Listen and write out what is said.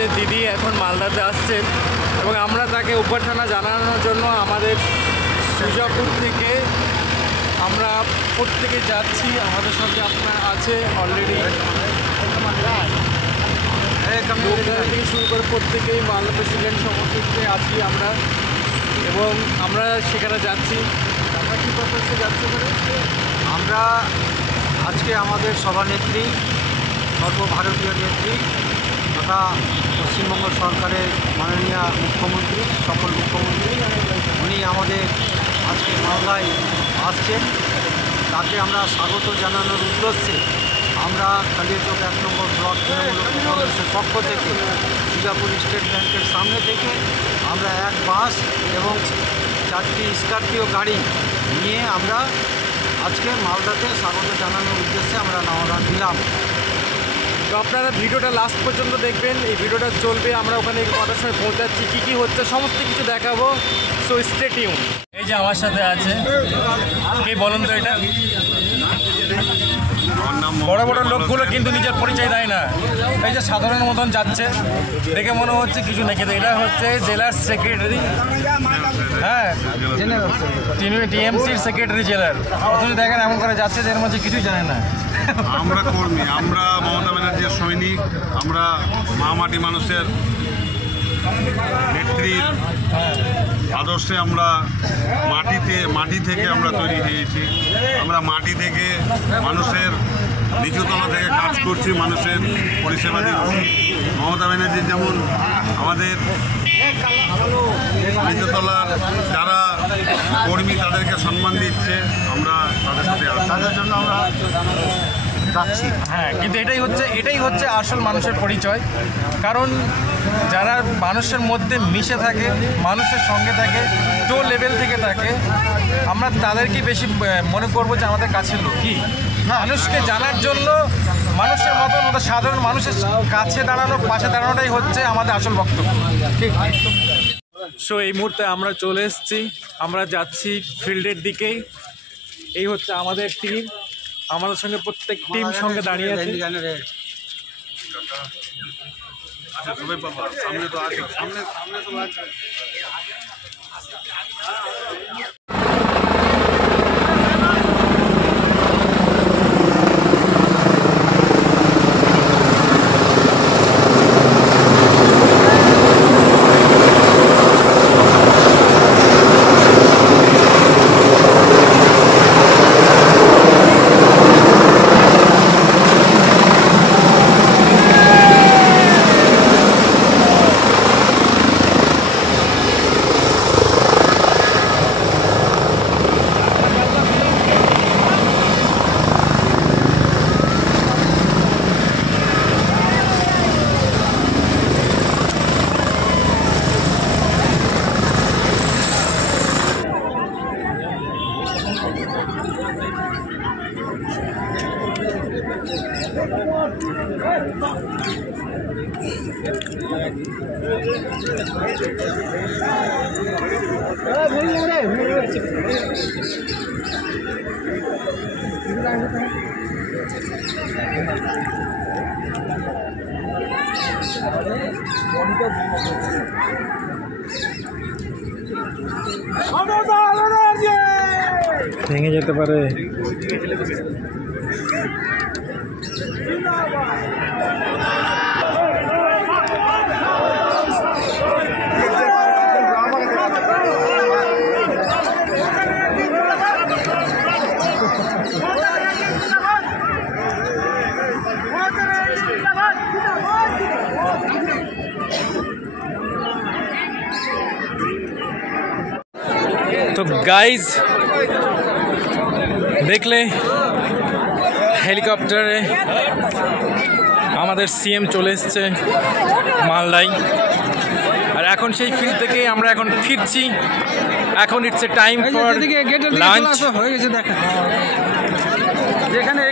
আমাদের দিদি এখন মালদাতে আসছেন এবং আমরা তাকে অভ্যর্থনা জানানোর জন্য আমাদের সুজাপুর থেকে আমরা প্রত্যেকে যাচ্ছি। আমাদের সঙ্গে আপনার আছে অলরেডি লোকদার থেকে শুরু করে প্রত্যেকেই মালদা প্রেসিডেন্ট সমস্ত আছি আমরা এবং আমরা সেখানে যাচ্ছি। আমরা কী পারপাসে যাচ্ছি? আমরা আজকে আমাদের সভানেত্রী, সর্বভারতীয় নেত্রী তথা পশ্চিমবঙ্গ সরকারের মাননীয় মুখ্যমন্ত্রী, সকল মুখ্যমন্ত্রী, উনি আমাদের আজকে মালদায় আসছেন। তাকে আমরা স্বাগত জানানোর উদ্দেশ্যে আমরা কালিয়াচক 1 নম্বর ব্লক তৃণমূল কংগ্রেসের পক্ষ থেকে সুজাপুর স্টেট ব্যাংকের সামনে থেকে আমরা এক বাস এবং 4টি স্করপিও গাড়ি নিয়ে আমরা আজকে মালদাতে স্বাগত জানানোর উদ্দেশ্যে আমরা রওনা দিলাম। তো আপনারা ভিডিওটা লাস্ট পর্যন্ত দেখবেন, এই ভিডিওটা চলবে। আমরা ওখানে কটার সময় পৌঁছাচ্ছি, কী হচ্ছে সমস্ত কিছু দেখাবো। So stay tune. এই যে আমার সাথে আছে, কে বলুন তো এটা? বড় বড় লোকগুলো কিন্তু নিজের পরিচয় দেয় না, এই যে সাধারণ মতন যাচ্ছে, দেখে মনে হচ্ছে কিছু নাকি। এটা হচ্ছে জেলার সেক্রেটারি, হ্যাঁ টিএমসির সেক্রেটারি জেলার। প্রথমে দেখেন এমন করে যাচ্ছে যে এর মধ্যে কিছুই জানে না। আমরা কর্মী, আমরা মমতা ব্যানার্জির সৈনিক, আমরা মাটি মানুষের নেত্রীর আদর্শে আমরা মাটি থেকে আমরা তৈরি হয়েছি। আমরা মাটি থেকে মানুষের নিচুতলা থেকে কাজ করছি, মানুষের পরিষেবা দিচ্ছি। মমতা ব্যানার্জি যেমন আমাদের নিচুতলার যারা কর্মী তাদেরকে সম্মান দিচ্ছে, আমরা তাদের সাথে তাদের জন্য আমরা যাচ্ছি। হ্যাঁ, কিন্তু এটাই হচ্ছে আসল মানুষের পরিচয়। কারণ যারা মানুষের মধ্যে মিশে থাকে, মানুষের সঙ্গে থাকে, টো লেভেল থেকে থাকে, আমরা তাদেরকে বেশি মনে করবো যে আমাদের কাছের লোক। কি মানুষকে জানার জন্য মানুষের মতন সাধারণ মানুষের কাছে দাঁড়ানো, পাশে দাঁড়ানোটাই হচ্ছে আমাদের আসল বক্তব্য। ঠিক। সো এই মুহূর্তে আমরা চলে এসেছি, আমরা যাচ্ছি ফিল্ডের দিকেই। এই হচ্ছে আমাদের টিম, আমাদের সঙ্গে প্রত্যেক টিম সঙ্গে দাঁড়িয়ে আছে। আচ্ছা সবাই বাবা সামনে তো আছে, সামনে তো লাগছে। ভেঙে যেতে পারে। তো গাইজ দেখলে হেলিকপ্টারে আমাদের সিএম চলে এসছে মালদায়, আর এখন সেই ফিল্ড থেকেই আমরা এখন ফিরছি। এখন it's a time for lunch হয়ে গেছে দেখা যেখানে